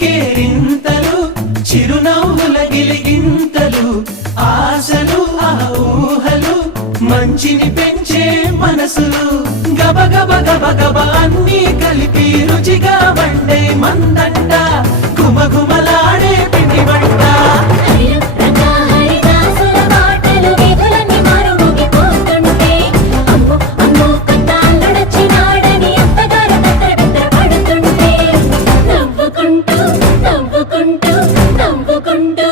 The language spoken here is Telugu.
కేరింతలు చిరునవ్వుల గిలిగింతలు ఆశలు ఆ ఊహలు మంచిని పెంచే మనసులు గబ గబ గబ గబ అన్నీ కలిపి రుచిగా వండే మందంట గుమగుమలాడే పిండి వంట నవ్వుకుంటూ